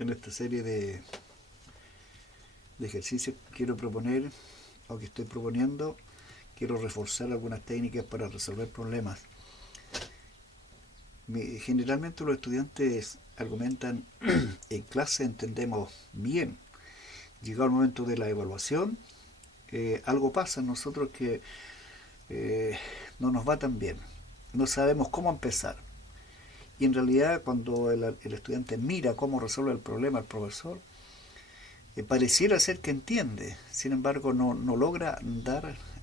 En esta serie de ejercicios que quiero proponer o que estoy proponiendo, quiero reforzar algunas técnicas para resolver problemas. Generalmente los estudiantes argumentan, en clase entendemos bien, llegado el momento de la evaluación, algo pasa en nosotros que eh, no nos va tan bien, no sabemos cómo empezar. Y en realidad cuando el estudiante mira cómo resuelve el problema el profesor, pareciera ser que entiende, sin embargo no logra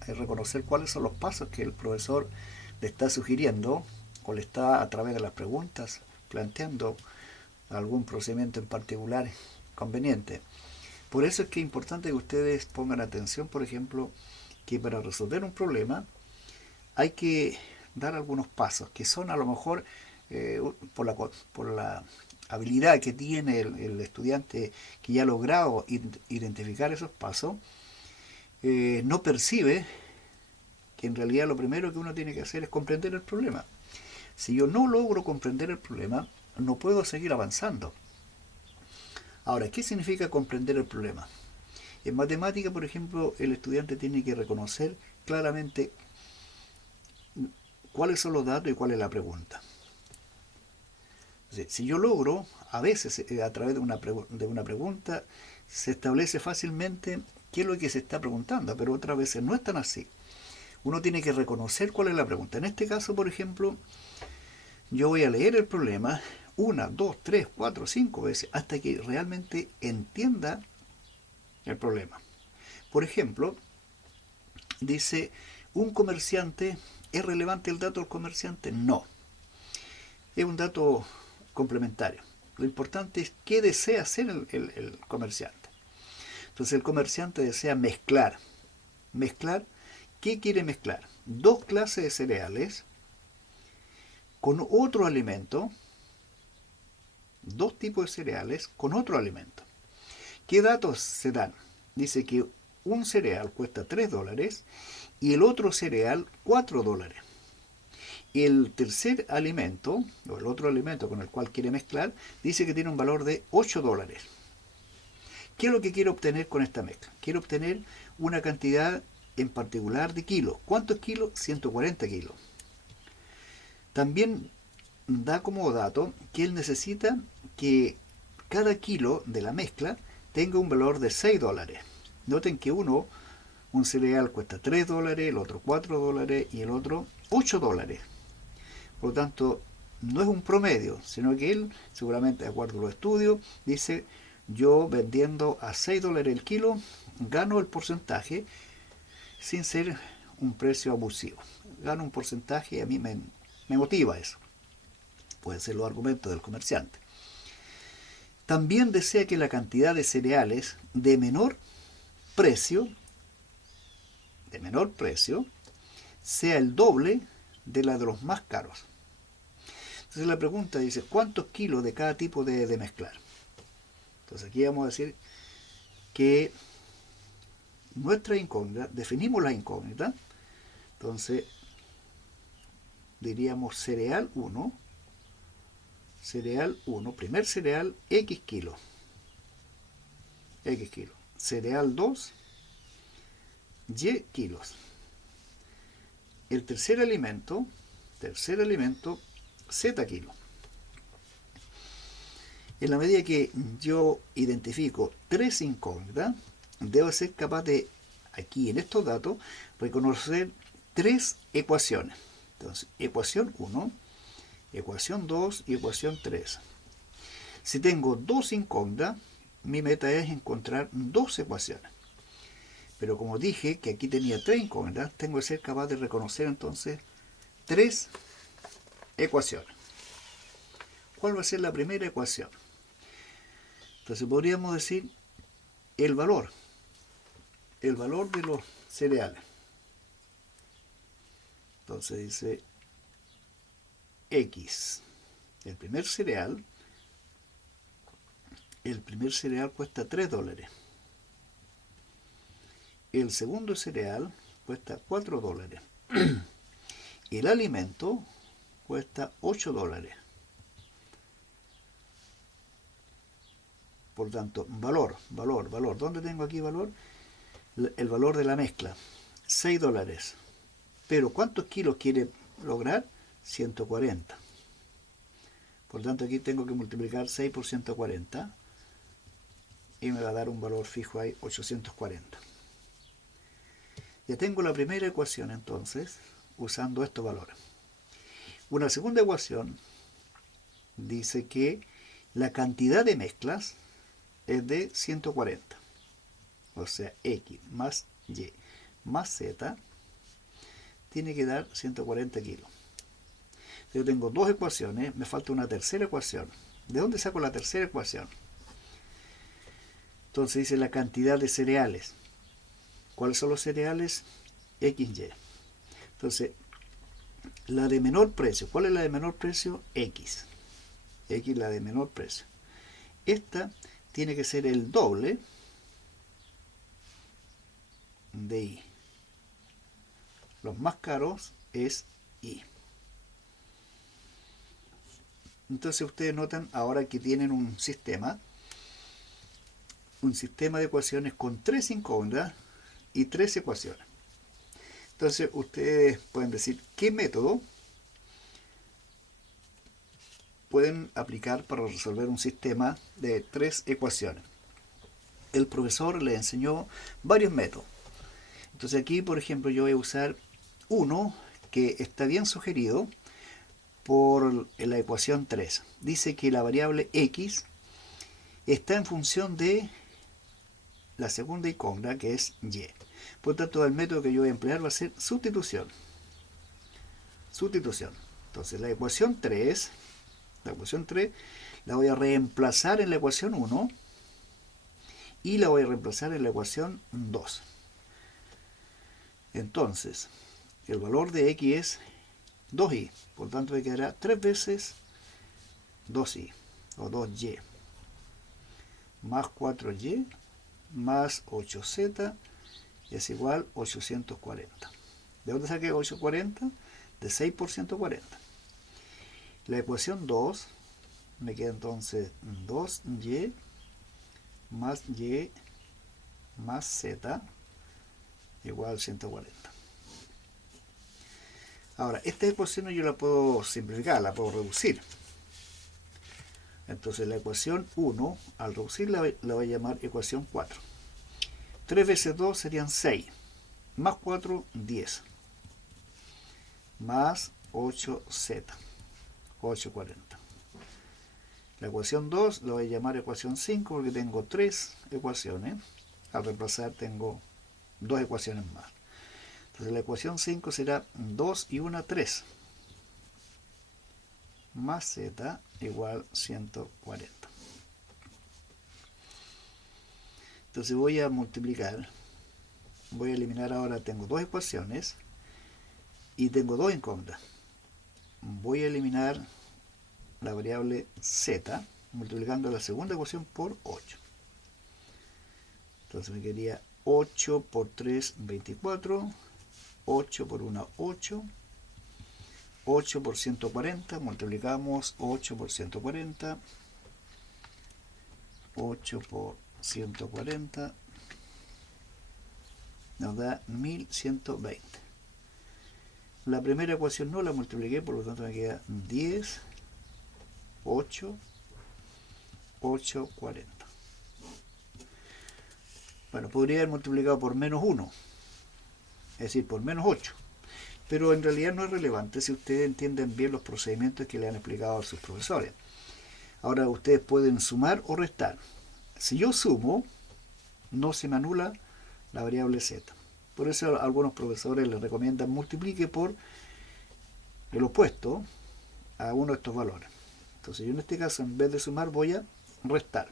reconocer cuáles son los pasos que el profesor le está sugiriendo o le está a través de las preguntas planteando algún procedimiento en particular conveniente. Por eso es que es importante que ustedes pongan atención, por ejemplo, que para resolver un problema hay que dar algunos pasos que son a lo mejor eh, por la habilidad que tiene el estudiante que ya ha logrado identificar esos pasos, no percibe que en realidad lo primero que uno tiene que hacer es comprender el problema. Si yo no logro comprender el problema, no puedo seguir avanzando. Ahora, ¿qué significa comprender el problema? En matemática, por ejemplo, el estudiante tiene que reconocer claramente cuáles son los datos y cuál es la pregunta. Si yo logro, a veces a través de una pregunta, se establece fácilmente qué es lo que se está preguntando, pero otras veces no es tan así. Uno tiene que reconocer cuál es la pregunta. En este caso, por ejemplo, yo voy a leer el problema una, dos, tres, cuatro, cinco veces hasta que realmente entienda el problema. Por ejemplo, dice, ¿un comerciante es relevante el dato del comerciante? No. Es un dato complementario. Lo importante es qué desea hacer el comerciante. Entonces el comerciante desea mezclar. ¿Mezclar? ¿Qué quiere mezclar? Dos clases de cereales con otro alimento, dos tipos de cereales con otro alimento. ¿Qué datos se dan? Dice que un cereal cuesta $3 y el otro cereal $4. El tercer alimento, o el otro alimento con el cual quiere mezclar, dice que tiene un valor de $8. ¿Qué es lo que quiero obtener con esta mezcla? Quiero obtener una cantidad en particular de kilos. ¿Cuántos kilos? 140 kilos. También da como dato que él necesita que cada kilo de la mezcla tenga un valor de $6. Noten que un cereal cuesta $3, el otro $4 y el otro $8. Por lo tanto, no es un promedio, sino que él, seguramente de acuerdo a los estudios, dice, yo vendiendo a $6 el kilo, gano el porcentaje sin ser un precio abusivo. Gano un porcentaje y a mí me motiva eso. Pueden ser los argumentos del comerciante. También desea que la cantidad de cereales precio, de menor precio, sea el doble de la de los más caros. Entonces la pregunta dice, ¿cuántos kilos de cada tipo de mezclar? Entonces aquí vamos a decir que nuestra incógnita, definimos la incógnita, entonces diríamos cereal 1, primer cereal, X kilos, cereal 2, Y kilos. El tercer alimento, Z kilos. En la medida que yo identifico tres incógnitas, debo ser capaz de, aquí en estos datos, reconocer tres ecuaciones. Entonces, ecuación 1, ecuación 2 y ecuación 3. Si tengo dos incógnitas, mi meta es encontrar dos ecuaciones. Pero como dije que aquí tenía tres incógnitas, tengo que ser capaz de reconocer entonces tres ecuaciones. ¿Cuál va a ser la primera ecuación? Entonces podríamos decir el valor de los cereales. Entonces dice X. El primer cereal cuesta $3. El segundo cereal cuesta $4. El alimento cuesta $8. Por tanto, valor. ¿Dónde tengo aquí valor? El valor de la mezcla, $6. Pero ¿cuántos kilos quiere lograr? 140. Por tanto, aquí tengo que multiplicar 6 por 140 y me va a dar un valor fijo ahí, 840. Ya tengo la primera ecuación entonces, usando estos valores. Una segunda ecuación dice que la cantidad de mezclas es de 140. O sea, X más Y más Z tiene que dar 140 kilos. Yo tengo dos ecuaciones, me falta una tercera ecuación. ¿De dónde saco la tercera ecuación? Entonces dice la cantidad de cereales. ¿Cuáles son los cereales? XY. Entonces, la de menor precio. ¿Cuál es la de menor precio? X. X la de menor precio. Esta tiene que ser el doble de Y. Los más caros es Y. Entonces ustedes notan ahora que tienen un sistema de ecuaciones con tres incógnitas y tres ecuaciones. Entonces ustedes pueden decir qué método pueden aplicar para resolver un sistema de tres ecuaciones. El profesor les enseñó varios métodos. Entonces aquí, por ejemplo, yo voy a usar uno que está bien sugerido por la ecuación 3. Dice que la variable x está en función de la segunda incógnita, que es y. Por tanto, el método que yo voy a emplear va a ser sustitución. Entonces, la ecuación 3 la voy a reemplazar en la ecuación 1 y la voy a reemplazar en la ecuación 2. Entonces, el valor de x es 2y, por tanto me quedará 3 veces 2y o 2y más 4y más 8z es igual a 840. ¿De dónde saqué 840? De 6 por 140. La ecuación 2 me queda entonces 2y más z igual a 140. Ahora, esta ecuación yo la puedo simplificar, la puedo reducir. Entonces la ecuación 1, al reducirla, la voy a llamar ecuación 4. 3 veces 2 serían 6, más 4, 10, más 8z, 840. La ecuación 2 la voy a llamar ecuación 5 porque tengo 3 ecuaciones. Al reemplazar tengo 2 ecuaciones más. Entonces la ecuación 5 será 2 y 1, 3. Más z igual 140. Entonces voy a multiplicar. Voy a eliminar ahora, tengo dos ecuaciones y tengo dos incógnitas. Voy a eliminar la variable z multiplicando la segunda ecuación por 8. Entonces me quedaría 8 por 3, 24. 8 por 1, 8. 8 por 140, multiplicamos 8 por 140. 8 por 140 nos da 1120. La primera ecuación no la multipliqué, por lo tanto me queda 10, 8, 8, 40. Bueno, podría haber multiplicado por menos 1, es decir, por menos 8. Pero en realidad no es relevante si ustedes entienden bien los procedimientos que le han explicado a sus profesores. Ahora ustedes pueden sumar o restar. Si yo sumo, no se me anula la variable z. Por eso algunos profesores les recomiendan multiplique por el opuesto a uno de estos valores. Entonces yo en este caso, en vez de sumar, voy a restar.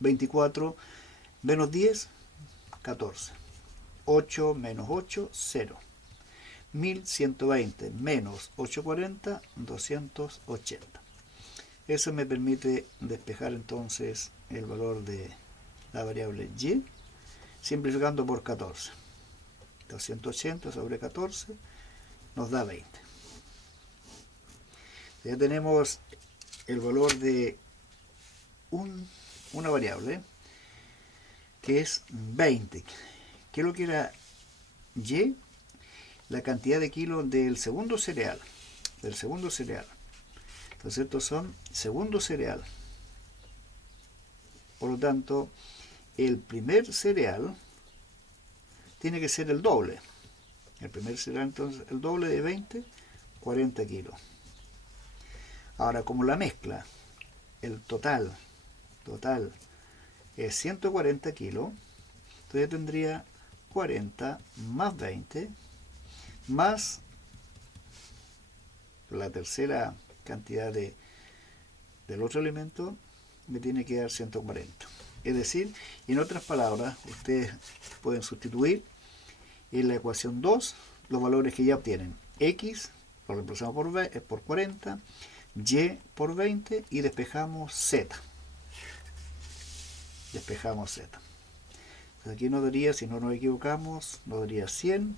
24 menos 10, 14. 8 menos 8, 0. 1120 menos 840, 280. Eso me permite despejar entonces el valor de la variable y, simplificando por 14. 280 sobre 14 nos da 20. Ya tenemos el valor de un una variable que es 20. ¿Qué es lo que era Y? La cantidad de kilos del segundo cereal. Del segundo cereal. Entonces estos son segundo cereal. Por lo tanto, el primer cereal tiene que ser el doble. El primer cereal, entonces, el doble de 20, 40 kilos. Ahora, como la mezcla, el total es 140 kilos, entonces yo tendría 40 más 20 más la tercera cantidad del otro elemento, me tiene que dar 140. Es decir, en otras palabras, ustedes pueden sustituir en la ecuación 2 los valores que ya obtienen. X lo reemplazamos por 40, Y por 20 y despejamos Z. Despejamos Z. Entonces aquí nos daría, si no nos equivocamos, nos daría 100.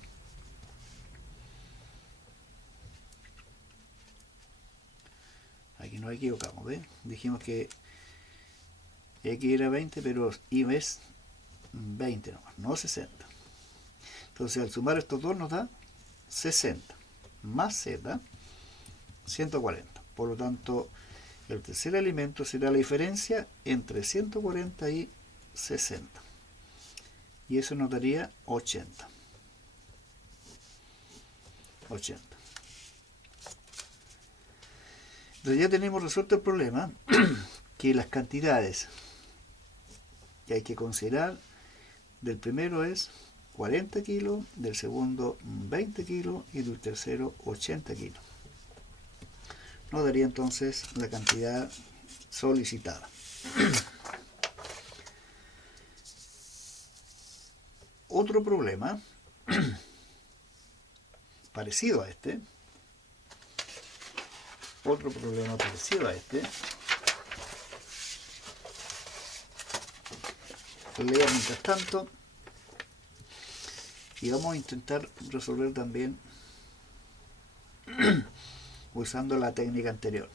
Aquí nos equivocamos, ¿ves? Dijimos que X era 20, pero Y es 20 nomás, no 60. Entonces al sumar estos dos nos da 60 más Z, 140. Por lo tanto, el tercer elemento será la diferencia entre 140 y 60. Y eso nos daría 80. 80. Entonces ya tenemos resuelto el problema, que las cantidades que hay que considerar del primero es 40 kilos, del segundo 20 kilos y del tercero 80 kilos. Nos daría entonces la cantidad solicitada. Otro problema parecido a este, lea mientras tanto y vamos a intentar resolver también usando la técnica anterior.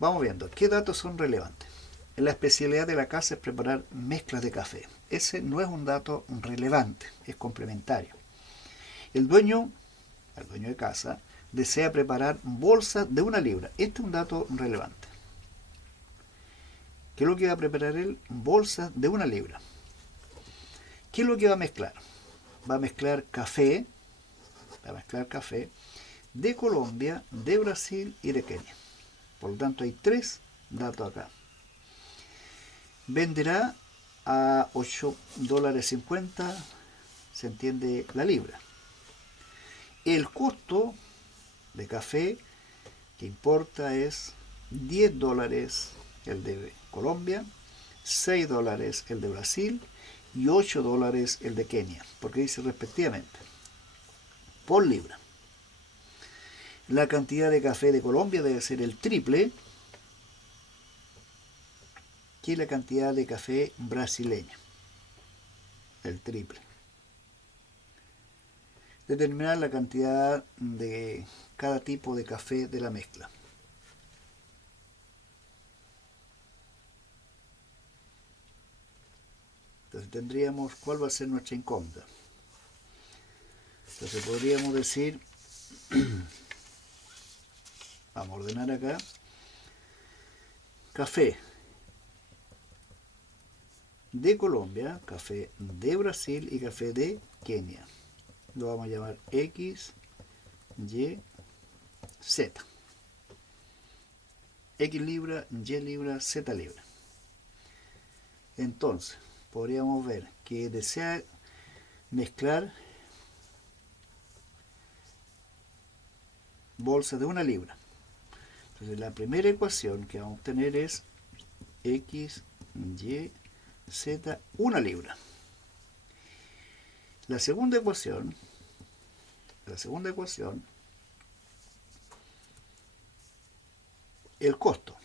Vamos viendo qué datos son relevantes. La especialidad de la casa es preparar mezclas de café. Ese no es un dato relevante, es complementario. El dueño de casa, desea preparar bolsas de 1 libra. Este es un dato relevante. ¿Qué es lo que va a preparar él? Bolsas de 1 libra. ¿Qué es lo que va a mezclar? Va a mezclar café de Colombia, de Brasil y de Kenia. Por lo tanto, hay 3 datos acá. Venderá a $8.50, se entiende la libra. El costo de café que importa es $10 el de Colombia, $6 el de Brasil y $8 el de Kenia, porque dice respectivamente, por libra. La cantidad de café de Colombia debe ser el triple que la cantidad de café brasileño, el triple. Determinar la cantidad de cada tipo de café de la mezcla. Entonces tendríamos, ¿cuál va a ser nuestra incógnita? Entonces podríamos decir, vamos a ordenar acá, café de Colombia, café de Brasil y café de Kenia. Lo vamos a llamar X, Y, Z. X libra, Y libra, Z libra. Entonces, podríamos ver que desea mezclar bolsas de 1 libra. Entonces, la primera ecuación que vamos a obtener es X, Y, Z, 1 libra. La segunda ecuación, el costo.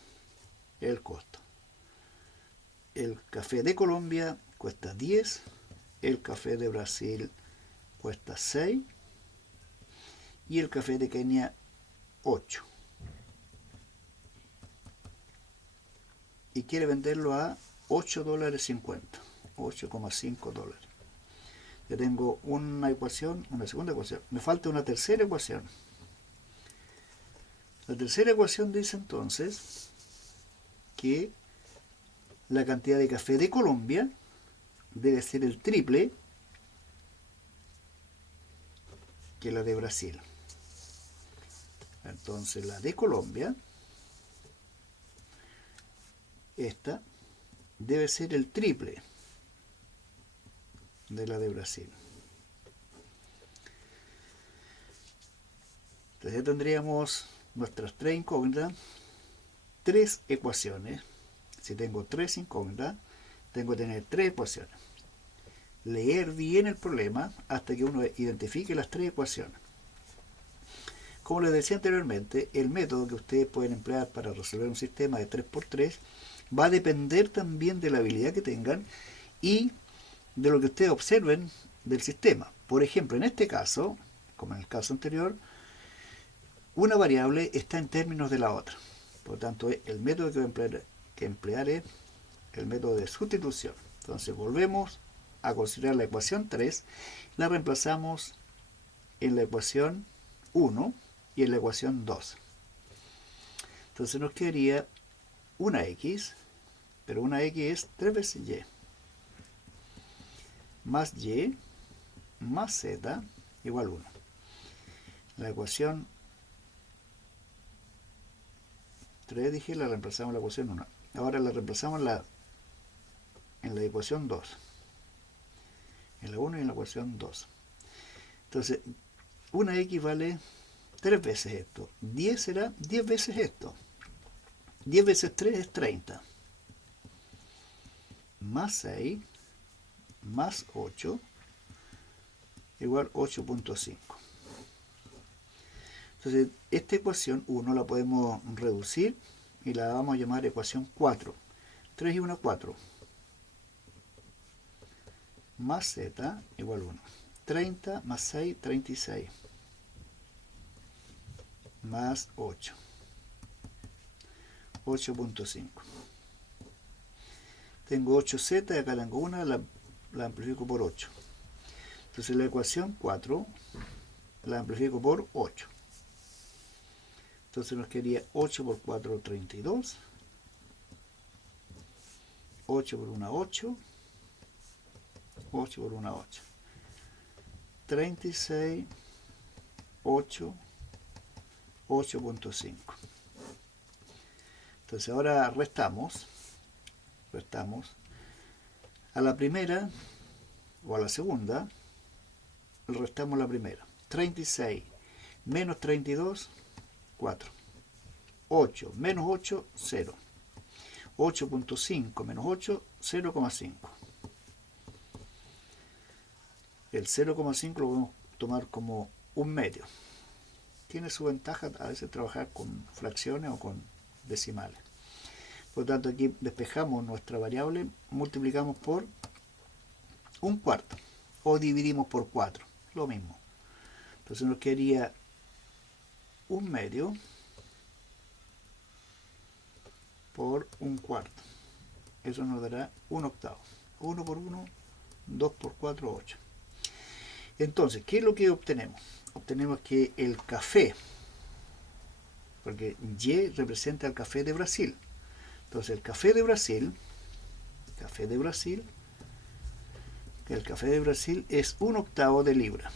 El café de Colombia cuesta 10, el café de Brasil cuesta 6 y el café de Kenia 8. y quiere venderlo a $8.50, 8,5 dólares. Ya tengo una ecuación, una segunda ecuación. Me falta una tercera ecuación. La tercera ecuación dice entonces que la cantidad de café de Colombia debe ser el triple que la de Brasil. Entonces la de Colombia, esta, debe ser el triple de la de Brasil. Entonces ya tendríamos nuestras tres incógnitas, tres ecuaciones. Si tengo tres incógnitas, tengo que tener tres ecuaciones. Leer bien el problema hasta que uno identifique las tres ecuaciones. Como les decía anteriormente, el método que ustedes pueden emplear para resolver un sistema de 3×3 va a depender también de la habilidad que tengan y de lo que ustedes observen del sistema. Por ejemplo, en este caso, como en el caso anterior, una variable está en términos de la otra. Por lo tanto, el método que voy a emplear es el método de sustitución. Entonces volvemos a considerar la ecuación 3, la reemplazamos en la ecuación 1 y en la ecuación 2. Entonces nos quedaría una x, pero una x es 3 veces y, más y más z igual 1. La ecuación 3, dije, la reemplazamos en la ecuación 1. Ahora la reemplazamos en la ecuación 2. En la 1 y en la ecuación 2. Entonces, una x vale 3 veces esto. 10 será 10 veces esto. 10 veces 3 es 30. Más 6 más 8 igual 8.5. Entonces, esta ecuación 1 la podemos reducir y la vamos a llamar ecuación 4. 3 y 1, 4. Más z igual 1. 30 más 6, 36. Más 8. 8.5. Tengo 8z y acá tengo una, la amplifico por 8. Entonces la ecuación 4 la amplifico por 8. Entonces nos quedaría 8 por 4, 32. 8 por 1, 8. 8 por 1, 8. 36, 8, 8.5. Entonces ahora restamos a la primera o a la segunda, restamos la primera. 36 menos 32, 4. 8 menos 8, 0. 8.5 menos 8, 0,5. El 0,5 lo podemos tomar como un medio. Tiene su ventaja a veces trabajar con fracciones o con decimales. Por lo tanto, aquí despejamos nuestra variable, multiplicamos por un cuarto o dividimos por 4, lo mismo. Entonces nos quedaría un medio por un cuarto. Eso nos dará un octavo. 1 por 1, 2 por 4, 8. Entonces, ¿qué es lo que obtenemos? Obtenemos que el café, porque Y representa el café de Brasil. Entonces, el café de Brasil es un octavo de libra,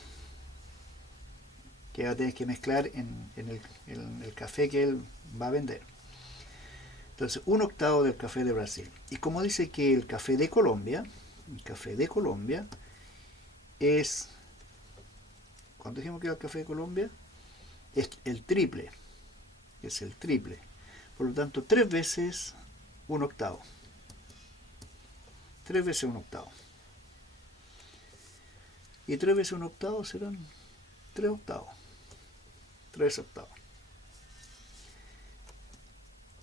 que va a tener que mezclar en el café que él va a vender. Entonces, un octavo del café de Brasil. Y como dice que el café de Colombia es, ¿cuánto dijimos que era el café de Colombia? Es el triple. Es el triple. Por lo tanto, 3 veces un octavo. 3 veces un octavo. Y 3 veces un octavo serán 3 octavos. 3 octavos.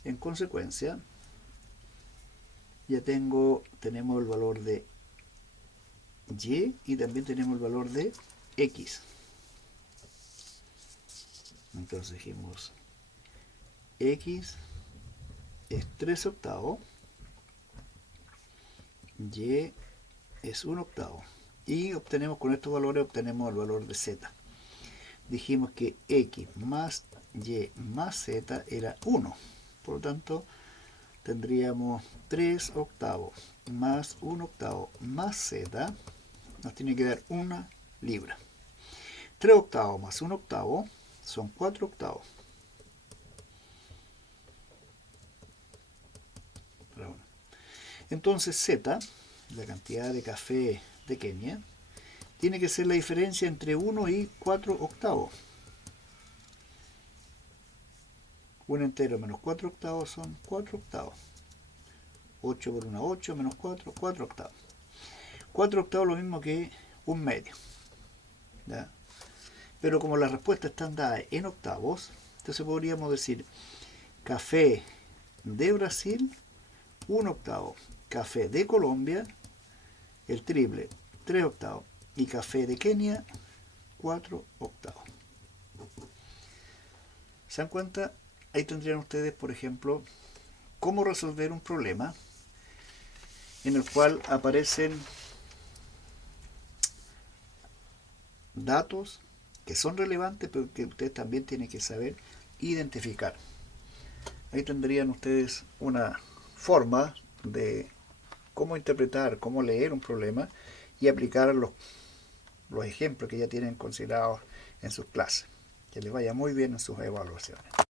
En consecuencia, ya tenemos el valor de y también tenemos el valor de x. Entonces dijimos x es 3 octavos y es 1/8. Y obtenemos con estos valores, obtenemos el valor de z. Dijimos que x más y más z era 1. Por lo tanto, tendríamos 3/8 más 1/8 más z. Nos tiene que dar 1 libra. 3/8 más 1/8 son 4/8. Entonces z, la cantidad de café de Kenia, tiene que ser la diferencia entre 1 y 4/8. 1 entero menos 4/8 son 4/8. 8 por 1, 8 menos 4, 4/8. 4/8 es lo mismo que 1/2. ¿Ya? Pero como las respuestas están dadas en octavos, entonces podríamos decir café de Brasil, 1/8. Café de Colombia, el triple, 3/8. Y café de Kenia, 4/8. ¿Se dan cuenta? Ahí tendrían ustedes, por ejemplo, cómo resolver un problema en el cual aparecen datos que son relevantes, pero que ustedes también tienen que saber identificar. Ahí tendrían ustedes una forma de cómo interpretar, cómo leer un problema y aplicar los ejemplos que ya tienen considerados en sus clases. Que les vaya muy bien en sus evaluaciones.